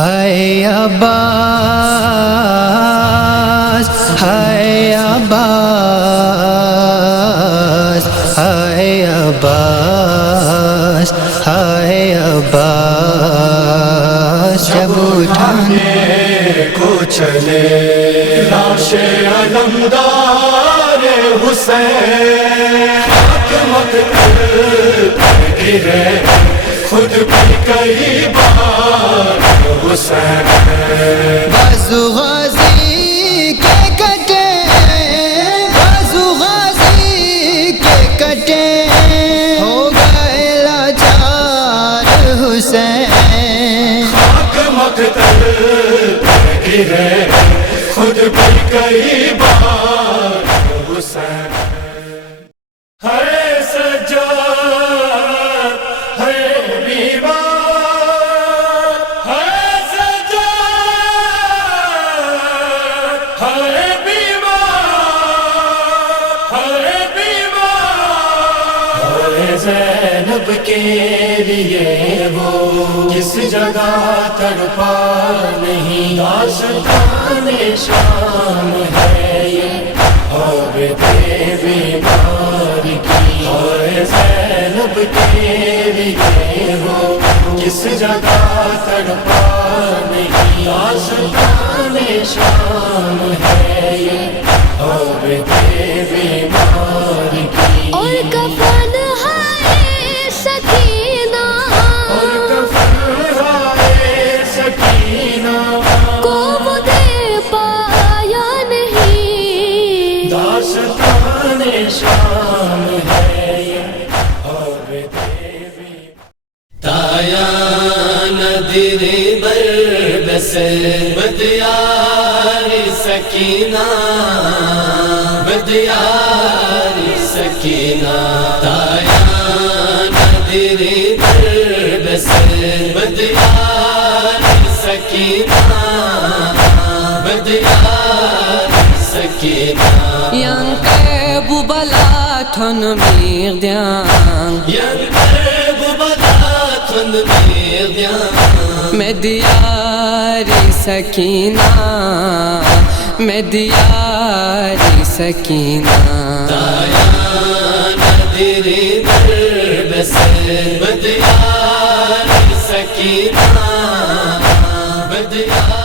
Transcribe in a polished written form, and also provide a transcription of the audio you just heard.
ہائے عباس ہائے عباس ہائے عباس ہائے عباس جب اٹھانے کو چلے لاش علمدار حسین خاک مقتل گرے خود بھی کئی بار حسین بازو غازی کے کٹے بازو غازی کے کٹے ہو گئے لاچار حسین خاک مقتل گرے خود بھی کئی بار حسین ہے سجاد ہے بیمار ہے سجاد ہے بیمار ہے بیمار ہے زینب کے لیے وہ کس جگہ تڑپا نہیں داستان شام ہے یہ اور بیمار کی ہے زینب کے لیے وہ کس جگہ تڑپا نہیں داستان شام ہے یہ اور بیمار کی اور کفن ہے سکینہ اور کفن ہے سکینہ کو وہ دے پایا نہیں داستان شام ہے یہ اور تایا ندر بربس بدیاری سکینہ بدیاری سکینہ تایا ندر بربس بدیاری Sakina بدیاری Sakina Yankebu balaton mirdian Yankebu balaton mirdian Medyari sakina Medyari sakina تایا ندر بربس بدیاری سکینہ بدیاری